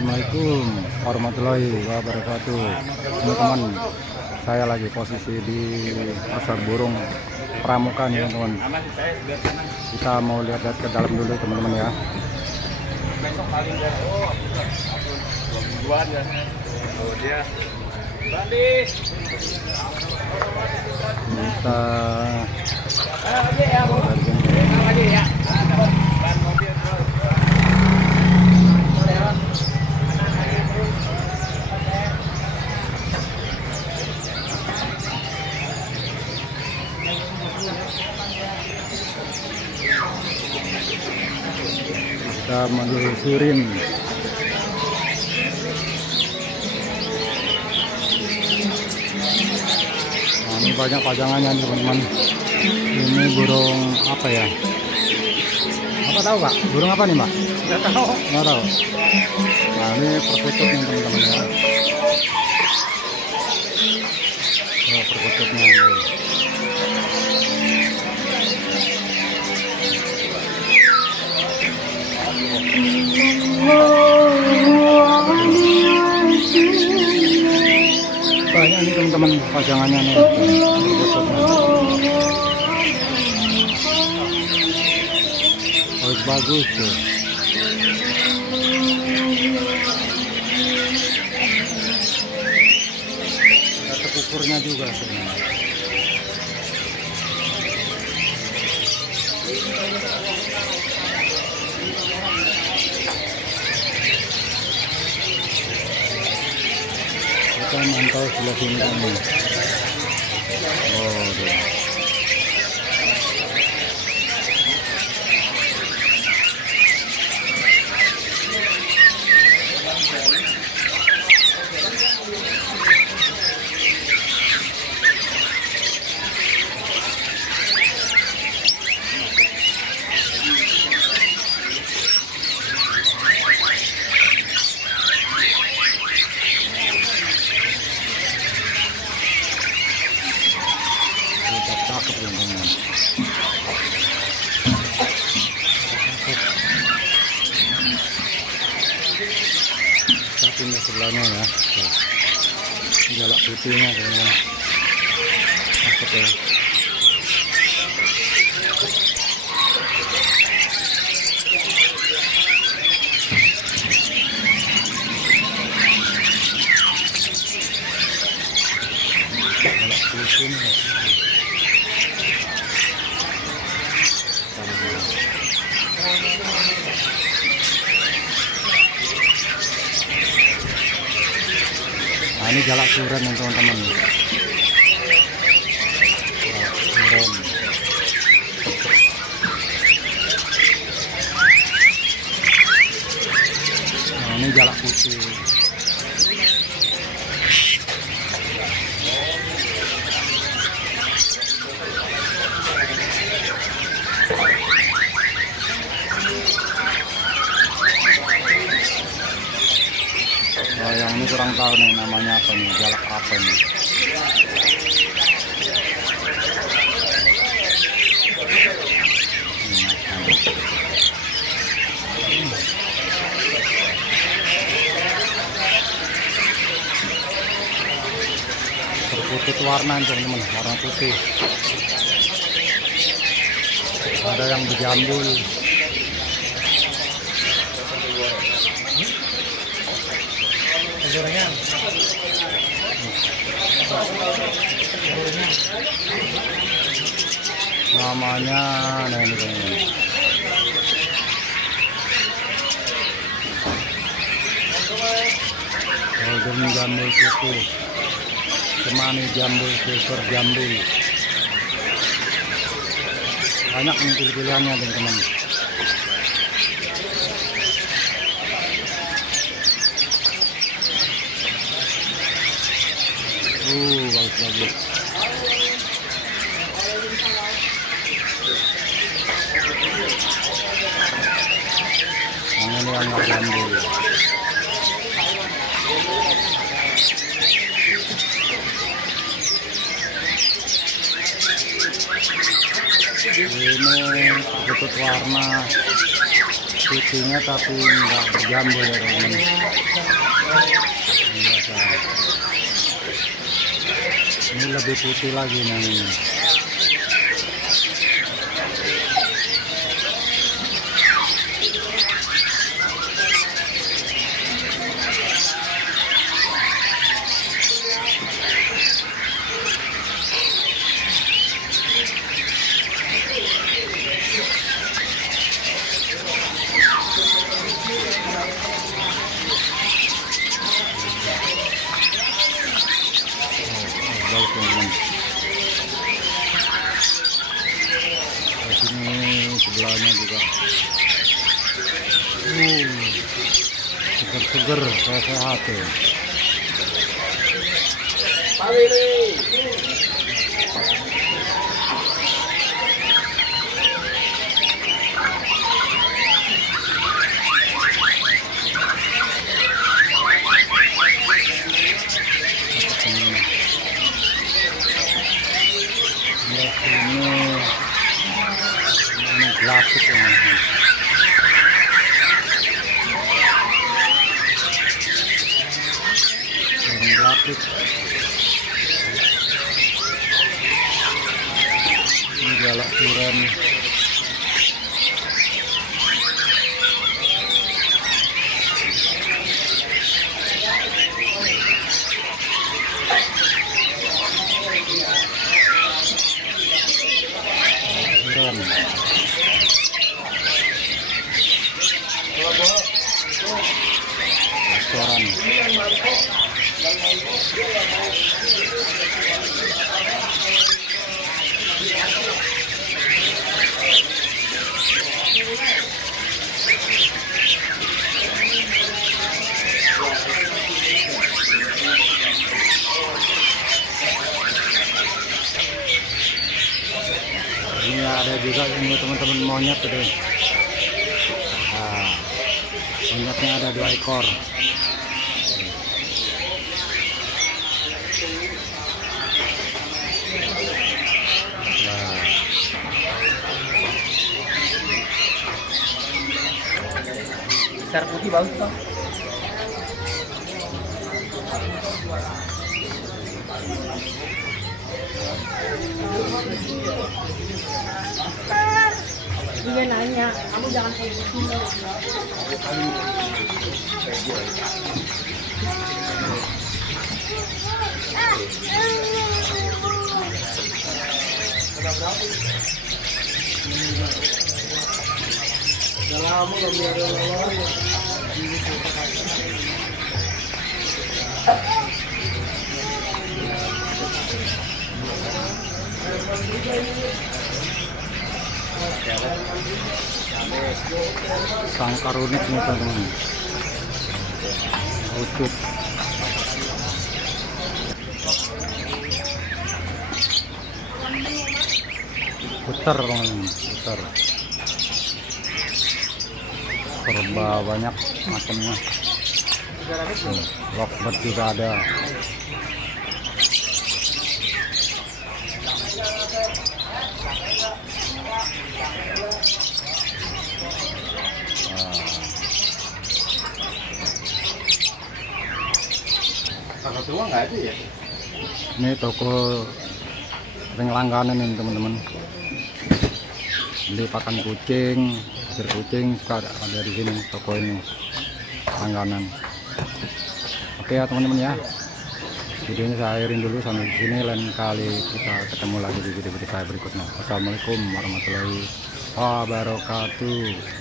Assalamualaikum warahmatullahi wabarakatuh. Teman-teman, saya lagi posisi di pasar burung Pramuka nih teman-teman. Kita mau lihat ke dalam dulu teman-teman ya. Besok paling dia 2 mingguan ya. Oh dia Bandi. Kita ya. kita menelusurin ini banyak pajangannya teman-teman. Ini burung apa ya? Apa tahu Pak? Burung apa nih Mbak? Nggak tahu. Nggak tahu. Nah ini perkutut nih teman-teman ya. Oh, perkututnya ini. Banyak nih teman-teman pajangannya nih. Bagus tuh. Ada tekukurnya juga sebenarnya. Kita mantau sebelah sini teman. Oh, tuh. Cakep teman-teman. Kita pindah sebelahnya ya. Jalak putihnya teman-teman. Cakep ya. Jalak putihnya. Nah ini jalak suren nih teman-teman. Suren. Nah ini jalak putih. Oh, yang ini kurang tahu nih namanya apa nih, jalak apa nih. Perkutut warna teman-teman, warna putih. Ada yang berjambul. Gorengan. Namanya nah ini teman-teman. Golden jambul putih, cemani jambul, silver jambul. Banyak nih pilihannya teman-teman. Bagus-bagus. Yang ini yang jambul. Ini perkutut warna putihnya tapi nggak berjambul ya teman-teman. Ini lebih putih lagi namanya. Teman-teman, di sini sebelahnya juga seger-seger, sehat ya. Ini gelapit ya. Orang gelapit. Ini galak suran. Restoran. Ini ada juga ini teman-teman monyet tuh. Nah, monyetnya ada 2 ekor. Besar putih bagus toh. Dia nanya, kamu jangan kayak begini. Sangkar unik nih teman-teman. Ucut. Puter teman-teman, puter. Serba banyak macamnya. Rockbird juga ada. Toko tua nggak ada ya? Ini toko sering langganan ini teman-teman. Beli pakan kucing, air kucing suka ada di sini toko ini langganan. Oke ya teman-teman ya. Videonya saya akhirin dulu sampai di sini. Lain kali kita ketemu lagi di video-video saya berikutnya. Wassalamualaikum warahmatullahi wabarakatuh.